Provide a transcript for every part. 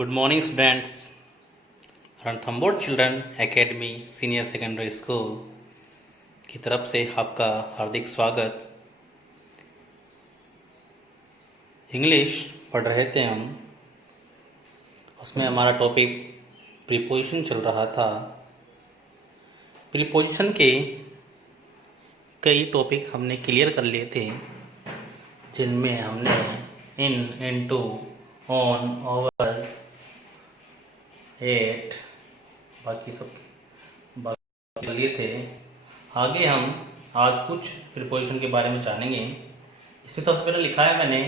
Good morning students. Ranthambore children academy senior secondary school की तरफ से आपका हार्दिक स्वागत। इंग्लिश पढ़ रहे थे हम, उसमें हमारा टॉपिक प्रीपोजिशन चल रहा था। प्रीपोजिशन के कई टॉपिक हमने क्लियर कर लिए थे, जिनमें हमने इन, इनटू, ऑन, ओवर, एट, बाकी सब कर लिए थे। आगे हम आज कुछ प्रीपोजिशन के बारे में जानेंगे। इसमें सबसे पहले लिखा है मैंने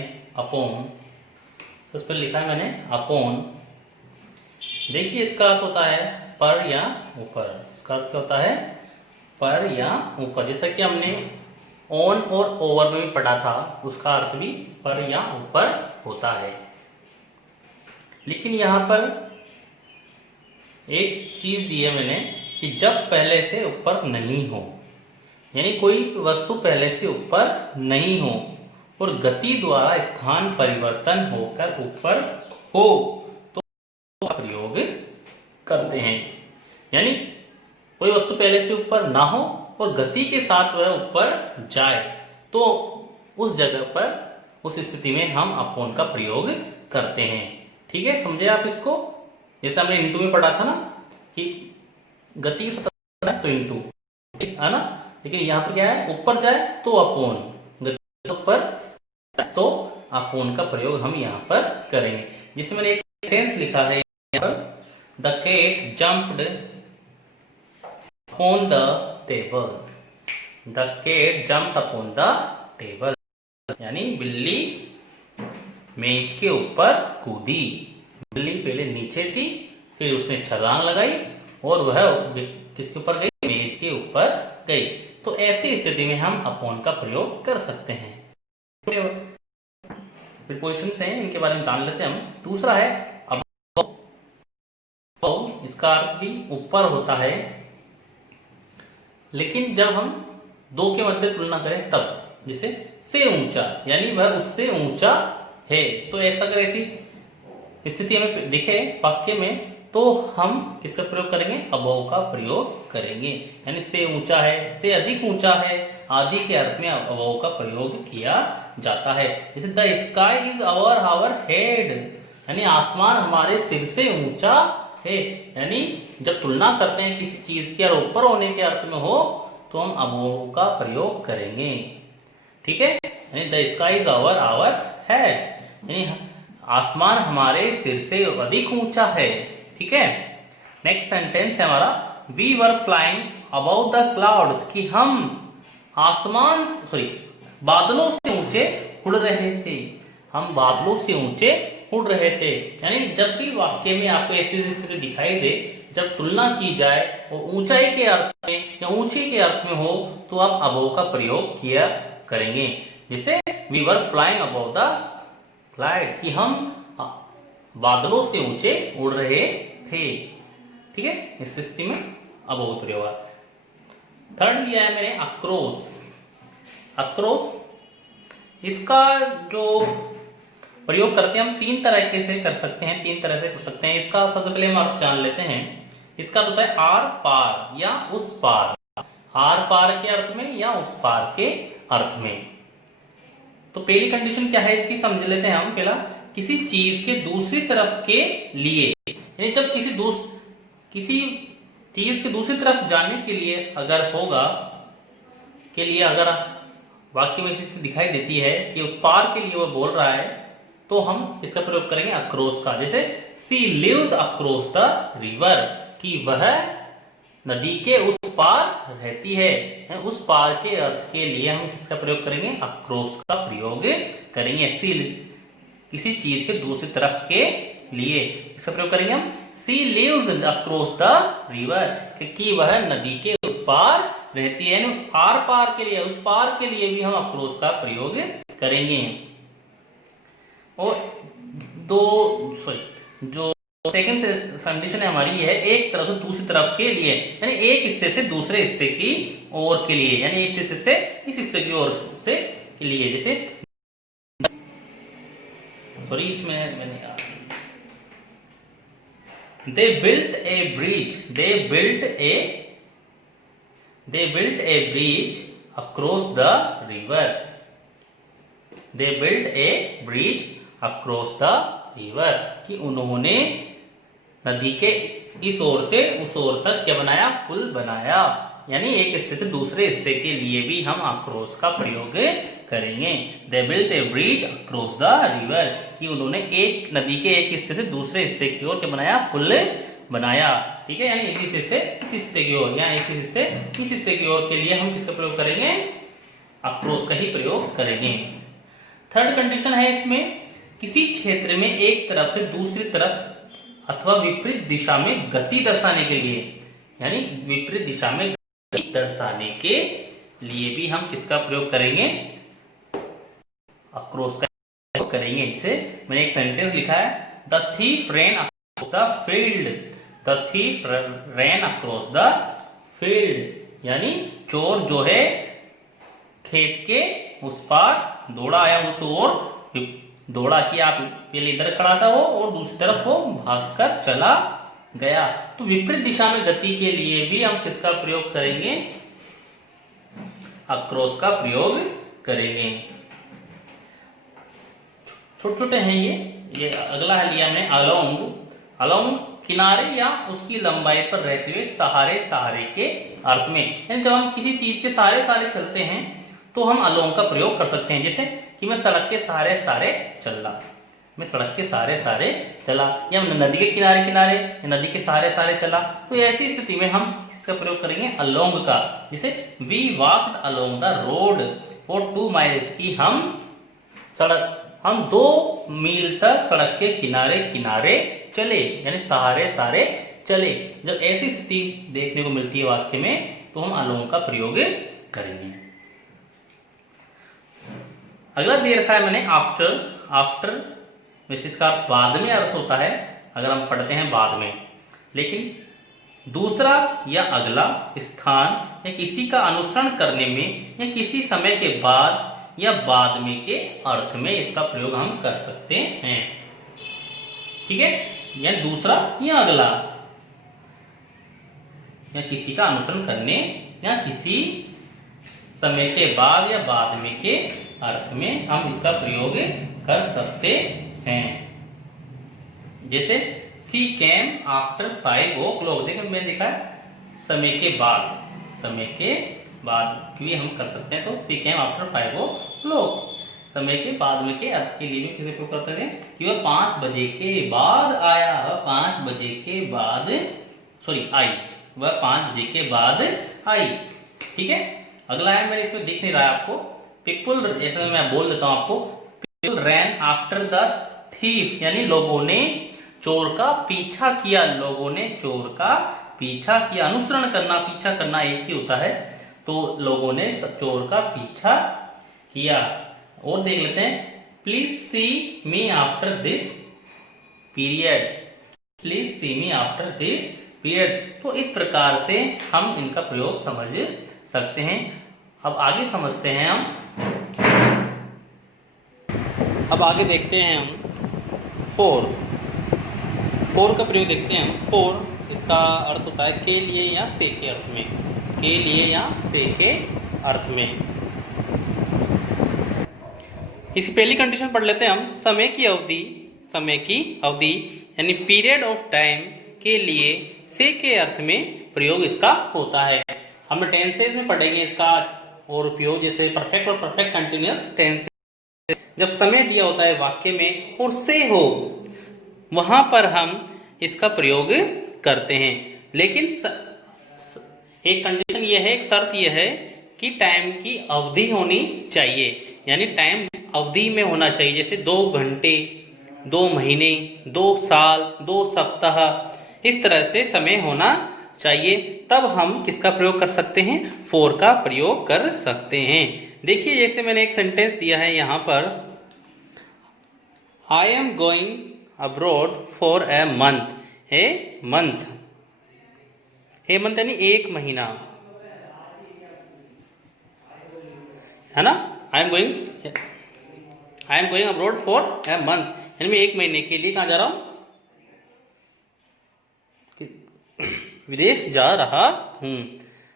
अपॉन। देखिए, इसका अर्थ होता है पर या ऊपर। इसका अर्थ क्या होता है? पर या ऊपर। जैसा कि हमने ऑन और ओवर में भी पढ़ा था, उसका अर्थ भी पर या ऊपर होता है। लेकिन यहाँ पर एक चीज दी है मैंने कि जब पहले से ऊपर नहीं हो, यानी कोई वस्तु पहले से ऊपर नहीं हो और गति द्वारा स्थान परिवर्तन होकर ऊपर हो तो प्रयोग करते हैं। यानी कोई वस्तु पहले से ऊपर ना हो और गति के साथ वह ऊपर जाए तो उस जगह पर, उस स्थिति में हम अपॉन का प्रयोग करते हैं। ठीक है, समझे आप इसको? जैसे हमने इंटू में पढ़ा था ना कि गति सतह है तो इंटू, है ना। लेकिन यहाँ पर क्या है? ऊपर जाए तो अपॉन, गति ऊपर तो अपॉन का प्रयोग हम यहाँ पर करेंगे। जिसमें मैंने एक सेंटेंस लिखा है यहाँ पर, the cat jumped upon the table. The cat jumped upon the table, यानी बिल्ली मेज के ऊपर कूदी। बिल्ली पहले नीचे थी, फिर उसने छलांग लगाई और वह किसके ऊपर गई? मेज के ऊपर गई। तो ऐसी स्थिति में हम अपॉन का प्रयोग कर सकते हैं। प्रीपोजिशंस हैं, इनके बारे में जान लेते हैं हम। दूसरा है अबव। इसका अर्थ भी ऊपर होता है, लेकिन जब हम दो के मध्य तुलना करें तब। जैसे से ऊंचा, यानी वह उससे ऊंचा है। तो ऐसा अगर ऐसी स्थिति हमें दिखे वाक्य में तो हम किसका प्रयोग करेंगे? अबव का प्रयोग करेंगे। यानी से ऊंचा है, से अधिक ऊंचा है आदि के अर्थ में अबव का प्रयोग किया जाता है। जैसे the sky is over our head, यानी आसमान हमारे सिर से ऊंचा है। यानी जब तुलना करते हैं किसी चीज के और ऊपर होने के अर्थ में हो तो हम अबव का प्रयोग करेंगे। ठीक है, यानी the sky is over our head, यानी आसमान हमारे सिर से अधिक ऊंचा है। ठीक है, नेक्स्ट सेंटेंस है हमारा, we were flying above the clouds, कि हम बादलों से ऊंचे उड़ रहे थे। हम बादलों से ऊंचे उड़ रहे थे। यानी जब भी वाक्य में आपको ऐसी स्थिति दिखाई दे, जब तुलना की जाए और ऊंचाई के अर्थ में या ऊंची के अर्थ में हो तो आप अबव का प्रयोग किया करेंगे। जैसे we were flying above the clouds, कि हम बादलों से ऊंचे उड़ रहे थे। ठीक है, इस स्थिति में अबव प्रयोग। थर्ड लिया है मैंने अक्रॉस। अक्रॉस, इसका जो प्रयोग करते हैं हम तीन तरीके से कर सकते हैं, तीन तरह से कर सकते हैं। इसका सबसे पहले हम अर्थ जान लेते हैं। इसका होता है आर पार या उस पार। आर पार के अर्थ में या उस पार के अर्थ में। तो पहली कंडीशन क्या है इसकी समझ लेते हैं हम। पहला, किसी चीज के दूसरी तरफ के लिए, यानी जब किसी चीज के दूसरी तरफ जाने के लिए अगर वाक्य में स्थिति दिखाई देती है कि उस पार के लिए वो बोल रहा है तो हम इसका प्रयोग करेंगे अक्रॉस का। जैसे she lives across the river, कि वह नदी के उस पार रहती है। उस पार के अर्थ के लिए हम किसका प्रयोग करेंगे? अक्रॉस का प्रयोग करेंगे। सी, किसी चीज के दूसरी तरफ के लिए इसका प्रयोग करेंगे हम she lives across the river, कि वह नदी के उस पार रहती है। आर पार के लिए, उस पार के लिए भी हम अक्रॉस का प्रयोग करेंगे। और जो सेकंड कंडीशन है हमारी है एक तरफ से दूसरी तरफ के लिए, यानी एक हिस्से से दूसरे हिस्से की ओर के लिए, यानी इस हिस्से से इस हिस्से की ओर से के लिए। जैसे इसमें मैंने They built a bridge. They built a bridge across the river. They built a bridge across the river. कि उन्होंने नदी के इस ओर से उस ओर तक क्या बनाया? पुल बनाया। यानी एक हिस्से से दूसरे हिस्से के लिए भी हम अक्रॉस का प्रयोग करेंगे। They built a bridge across the river कि उन्होंने एक नदी के एक हिस्से से दूसरे हिस्से की ओर क्या बनाया? पुल बनाया। ठीक है, यानी इस हिस्से से इस हिस्से की ओर या इस हिस्से से इस हिस्से की ओर के लिए हम किसका प्रयोग करेंगे? अक्रॉस का ही प्रयोग करेंगे। थर्ड कंडीशन है इसमें, किसी क्षेत्र में एक तरफ से दूसरी तरफ अथवा विपरीत दिशा में गति दर्शाने के लिए, यानी विपरीत दिशा में गति दर्शाने के लिए भी हम किसका प्रयोग करेंगे? अक्रॉस का प्रयोग करेंगे। इसे मैंने एक सेंटेंस लिखा है, the thief ran across the field. The thief ran across the field, यानी चोर जो है खेत के उस पार दौड़ा या उस ओर दौड़ा कि आप पहले इधर खड़ा था वो और दूसरी तरफ वो भागकर चला गया। तो विपरीत दिशा में गति के लिए भी हम किसका प्रयोग करेंगे? अक्रॉस का प्रयोग करेंगे। छोटे छोटे हैं ये अगला है लिया हमने अलोंग। अलोंग किनारे या उसकी लंबाई पर रहते हुए सहारे सहारे के अर्थ में, यानी जब हम किसी चीज के सहारे सहारे चलते हैं तो हम अलोंग का प्रयोग कर सकते हैं। जैसे कि मैं सड़क के सहारे सहारे चला, मैं सड़क के सहारे सहारे चला, या नदी के किनारे किनारे नदी के सहारे सहारे चला। तो ऐसी स्थिति में हम इसका प्रयोग करेंगे अलोंग का। जैसे we walked along the road for 2 miles की हम 2 मील तक सड़क के किनारे किनारे चले, यानी सहारे सहारे चले। जब ऐसी स्थिति देखने को मिलती है वाक्य में तो हम अलोंग का प्रयोग करेंगे। अगला दे रखा है मैंने आफ्टर। आफ्टर वैसे इसका बाद में अर्थ होता है अगर हम पढ़ते हैं बाद में, लेकिन दूसरा या अगला स्थान या किसी का अनुसरण करने में या किसी समय के बाद या बाद में के अर्थ में इसका प्रयोग हम कर सकते हैं। ठीक है, या दूसरा या अगला या किसी का अनुसरण करने या किसी समय के बाद या बाद में के अर्थ में हम इसका प्रयोग कर सकते हैं। जैसे सी केम आफ्टर 5 o'clock, देखो मैंने देखा है समय के बाद के लिए हम कर सकते हैं। तो सी केम आफ्टर 5 o'clock समय के बाद में के अर्थ के लिए भी किसे प्रयोग करते हैं कि वह 5 बजे के बाद आया। 5 बजे के बाद आई, वह 5 बजे के बाद आई। ठीक है, अगला है, मैंने इसमें दिख नहीं रहा है आपको, पीपल, ऐसा मैं बोल देता हूं आपको, people rain after the thief, यानी लोगों ने चोर का पीछा किया। लोगों ने चोर का पीछा किया। अनुसरण करना पीछा करना एक ही होता है, तो लोगों ने चोर का पीछा किया। और देख लेते हैं, please see me after this period. Please see me after this period. तो इस प्रकार से हम इनका प्रयोग समझ सकते हैं। अब आगे समझते हैं हम, अब आगे देखते हैं हम फोर का प्रयोग देखते हैं हम। फोर इसका अर्थ होता है के लिए या से के अर्थ में, के लिए या से के अर्थ में। इसी पहली कंडीशन पढ़ लेते हैं हम, समय की अवधि यानी पीरियड ऑफ टाइम के लिए से के अर्थ में प्रयोग इसका होता है। हम टेंसेस में पढ़ेंगे इसका और उपयोग, जैसे परफेक्ट और परफेक्ट कंटिन्यूअस टेंस। जब समय दिया होता है वाक्य में और से हो, वहां पर हम इसका प्रयोग करते हैं। लेकिन एक कंडीशन यह है, एक शर्त यह है कि टाइम की अवधि होनी चाहिए, यानी टाइम अवधि में होना चाहिए। जैसे 2 घंटे, 2 महीने, 2 साल, 2 सप्ताह, इस तरह से समय होना चाहिए, तब हम किसका प्रयोग कर सकते हैं? फोर का प्रयोग कर सकते हैं। देखिए, जैसे मैंने एक सेंटेंस दिया है यहां पर, I am going abroad for a month. A month यानी 1 महीना, है ना। I am going abroad for a month, यानी मैं 1 महीने के लिए कहां जा रहा हूं? विदेश जा रहा हूँ।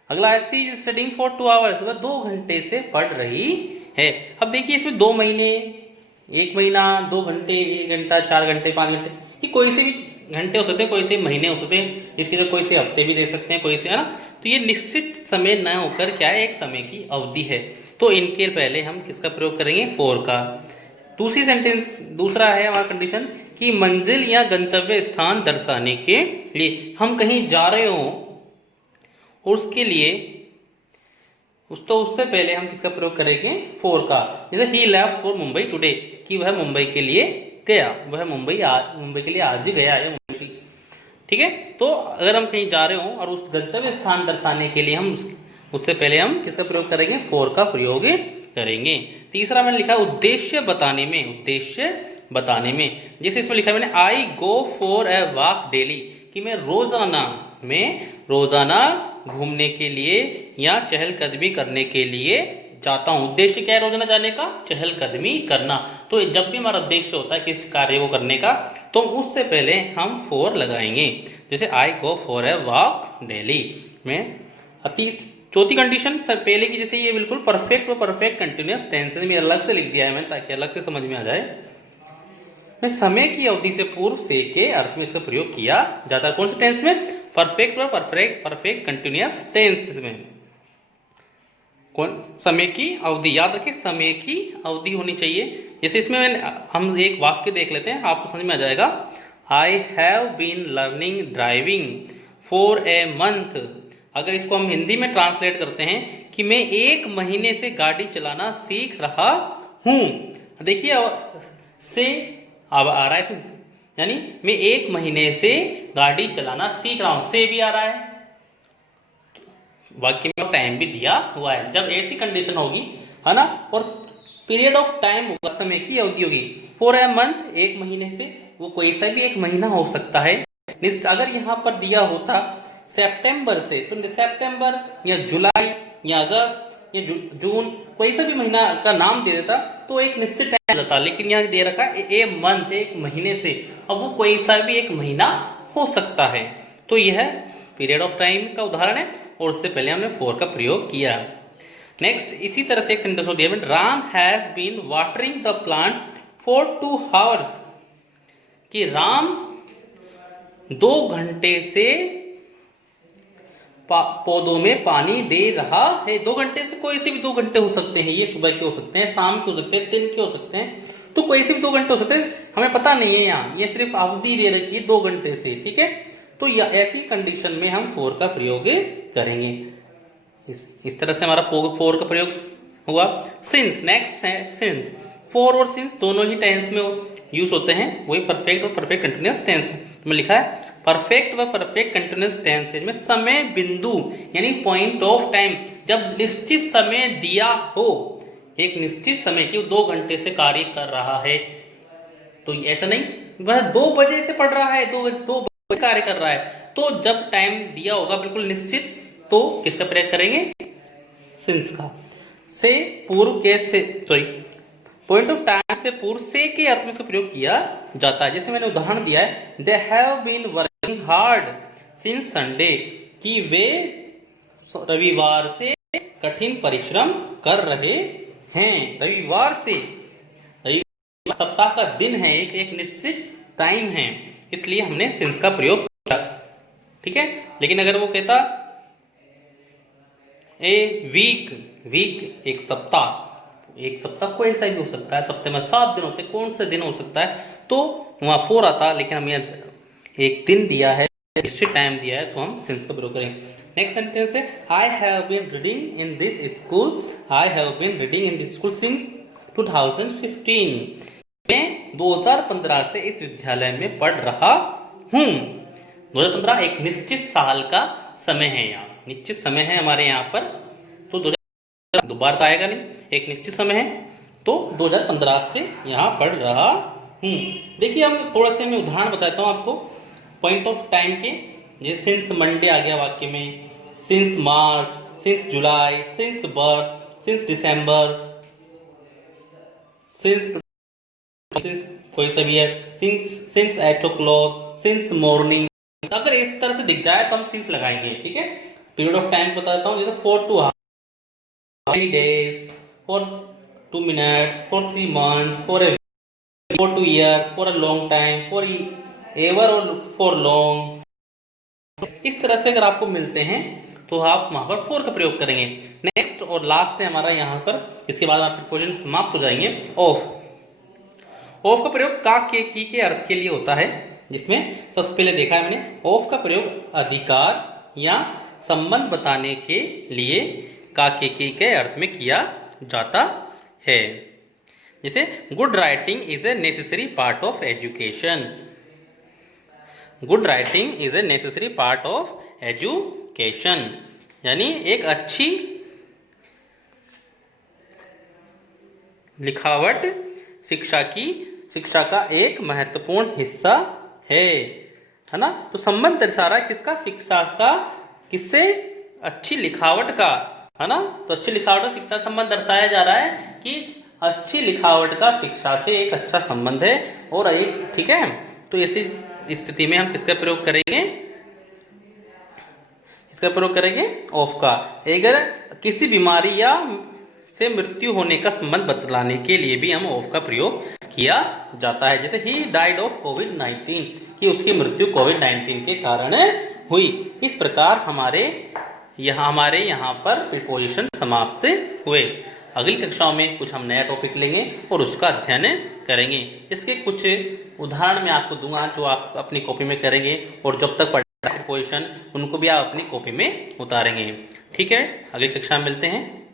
अगला है she is studying for 2 hours, वह 2 घंटे से पढ़ रही है। अब देखिए इसमें 2 महीने, 1 महीना, 2 घंटे, 1 घंटा, 4 घंटे, 5 घंटे, ये कोई से भी घंटे हो सकते हैं, कोई से महीने हो सकते हैं, इसके लिए कोई से हफ्ते भी दे सकते हैं, कोई से, है ना। तो ये निश्चित समय न होकर क्या है, एक समय की अवधि है। तो इनके पहले हम किसका प्रयोग करेंगे, फॉर का। दूसरी सेंटेंस, दूसरा है हमारा कंडीशन कि मंजिल या गंतव्य स्थान दर्शाने के लिए, हम कहीं जा रहे हो उसके लिए उससे पहले हम किसका प्रयोग करेंगे, फॉर का। जैसे ही लेफ्ट फॉर मुंबई टुडे, कि वह मुंबई के लिए गया, वह मुंबई के लिए आज ही गया है मुंबई। ठीक है, तो अगर हम कहीं जा रहे हो और उस गंतव्य स्थान दर्शाने के लिए हम उससे पहले हम किसका प्रयोग करेंगे, फॉर का प्रयोग करेंगे। तीसरा मैंने लिखा उद्देश्य बताने में, उद्देश्य बताने में, जैसे इसमें लिखा मैंने I go for a walk daily, कि मैं रोजाना घूमने के लिए या चहलकदमी करने के लिए जाता हूं। उद्देश्य क्या है रोजाना जाने का, चहलकदमी करना। तो जब भी हमारा उद्देश्य होता है किस कार्य को करने का, तो उससे पहले हम फॉर लगाएंगे। जैसे I go for a walk daily में। चौथी कंडीशन सर पहले की जैसे ये बिल्कुल परफेक्ट और परफेक्ट कंटिन्यूअस टेंस में अलग से लिख दिया है मैंने, ताकि अलग से समझ में आ जाए। में समय की अवधि से पूर्व से के अर्थ में इसका प्रयोग किया जाता है। कौन से टेंस में, परफेक्ट और परफेक्ट कंटिन्यूअस टेंस में। कौन, समय की अवधि, याद रखिए समय की अवधि होनी चाहिए। जैसे इसमें हम एक वाक्य देख लेते हैं, आपको समझ में आ जाएगा। I have been learning driving for a month. अगर इसको हम हिंदी में ट्रांसलेट करते हैं कि मैं 1 महीने से गाड़ी चलाना सीख रहा हूं। देखिए से अब आ रहा है, यानी मैं 1 महीने से गाड़ी चलाना सीख रहा हूं, से भी आ रहा है, वाक्य में टाइम भी दिया हुआ है। जब ऐसी कंडीशन होगी, है ना, और पीरियड ऑफ टाइम होगा, समय की अवधि होगी, फॉर ए मंथ 1 महीने से, वो कोई सा भी 1 महीना हो सकता है। अगर यहां पर दिया होता सितंबर से, तो सितंबर या जुलाई या अगस्त या जून, कोई सा भी महीना का नाम दे देता तो एक निश्चित टाइम रहता। लेकिन यहाँ दे रखा ए मंथ, 1 महीने से, अब वो कोई सा भी 1 महीना हो सकता है। तो यह पीरियड ऑफ टाइम का उदाहरण है, और उससे पहले हमने फॉर का प्रयोग किया। नेक्स्ट इसी तरह से एक सेंटेंस दिया, Ram has been watering the plant for 2 hours, कि राम 2 घंटे से पौधों में पानी दे रहा है। 2 घंटे से कोई से भी 2 घंटे हो सकते हैं, ये सुबह के हो सकते हैं, शाम के हो सकते हैं, दिन के हो सकते हैं, तो कोई से भी 2 घंटे हो सकते हैं, हमें पता नहीं है। यहाँ ये सिर्फ अवधि दे रखी है 2 घंटे से, ठीक है। तो ऐसी कंडीशन में हम फॉर का प्रयोग करेंगे। इस तरह से हमारा फॉर का प्रयोग हुआ। सिंस, नेक्स्ट है सिंस। फॉर और सिंस दोनों ही टेंस में यूज होते हैं, वही परफेक्ट और परफेक्ट कंटिन्यूअस टेंस में लिखा है। परफेक्ट व परफेक्ट कंटिन्यूअस टेंसेज में समय बिंदु यानी पॉइंट ऑफ टाइम, जब निश्चित समय दिया हो, एक निश्चित समय की 2 घंटे से कार्य कर रहा है, तो ऐसा नहीं वह 2 बजे से पढ़ रहा है, 2 बजे कार्य कर रहा है, तो जब टाइम दिया होगा बिल्कुल निश्चित, तो किसका प्रयोग करेंगे, सिंस का। से पूर्व के से, सॉरी, पॉइंट ऑफ टाइम से पूर्व से के अर्थ में इसका प्रयोग किया जाता है। जैसे मैंने उदाहरण दिया है, they have been working hard since Sunday, कि वे रविवार से कठिन परिश्रम कर रहे हैं। रविवार से, रविवार सप्ताह का दिन है, एक निश्चित टाइम है, इसलिए हमने सिंस का प्रयोग किया, ठीक है। लेकिन अगर वो कहता ए वीक एक सप्ताह कोई ऐसा भी हो सकता है, सप्ताह में 7 दिन होते हैं, कौन से दिन हो सकता है, तो वहां 4 आता, लेकिन हम यहाँ एक दिन दिया है, निश्चित टाइम दिया है, तो हम सिंस का प्रयोग करेंगे। नेक्स्ट सेंटेंस है, I have been reading in this school, I have been reading in this school since 2015, मैं 2015 से इस विद्यालय में पढ़ रहा हूं। 2015 एक निश्चित साल का समय है, यहाँ निश्चित समय है हमारे यहाँ पर, तो 2015 दोबारा आएगा नहीं, एक निश्चित समय है, तो 2015 से यहाँ पढ़ रहा हूँ। देखिए हम थोड़ा से मैं उदाहरण बताता हूँ आपको पॉइंट ऑफ टाइम के। जैसे सिंस मंडे आ गया वाक्य में, सिंस मार्च, सिंस जुलाई, सिंस बर्थ, सिंस दिसंबर, सिंस कोई सा भी है, सिंस 8 o'clock, सिंस मॉर्निंग, अगर इस तरह से दिख जाए तो हम सिंस लगाएंगे, ठीक है। पीरियड ऑफ टाइम बताता हूँ, जैसे 4 to 3 days, for 2 minutes, for 3 months, for a week, for 2 years, for a long time, for ever or for long। इस तरह से अगर आपको मिलते हैं तो आप वहां पर फॉर का प्रयोग करेंगे। नेक्स्ट और लास्ट है हमारा यहाँ पर, इसके बाद आप प्रीपोजिशन समाप्त हो जाएंगे। ऑफ। ऑफ का प्रयोग का, के, की अर्थ के लिए होता है, जिसमें सबसे पहले देखा है मैंने, ऑफ का प्रयोग अधिकार या संबंध बताने के लिए का, के अर्थ में किया जाता है। जैसे good writing is a necessary part of education. Good writing is a necessary part of education, यानी एक अच्छी लिखावट शिक्षा का एक महत्वपूर्ण हिस्सा है ना। तो संबंध दर्शा रहा है किसका, शिक्षा का, किससे, अच्छी लिखावट का, है ना। तो अच्छी लिखावट का शिक्षा संबंध दर्शाया जा रहा है कि अच्छी लिखावट का शिक्षा से एक अच्छा संबंध है और एक, ठीक है। तो ऐसी स्थिति में हम किसका प्रयोग करेंगे, इसका प्रयोग करेंगे ऑफ का। अगर किसी बीमारी या से मृत्यु होने का संबंध बतलाने के लिए भी हम ऑफ का प्रयोग किया जाता है। जैसे ही डाइड ऑफ कोविड-19, कि उसकी मृत्यु कोविड-19 के कारण हुई। इस प्रकार हमारे यहाँ पर प्रीपोजिशन समाप्त हुए। अगली कक्षाओं में कुछ हम नया टॉपिक लेंगे और उसका अध्ययन करेंगे। इसके कुछ उदाहरण मैं आपको दूंगा जो आप अपनी कॉपी में करेंगे, और जब तक प्रीपोजिशन उनको भी आप अपनी कॉपी में उतारेंगे। ठीक है, अगली कक्षा में मिलते हैं।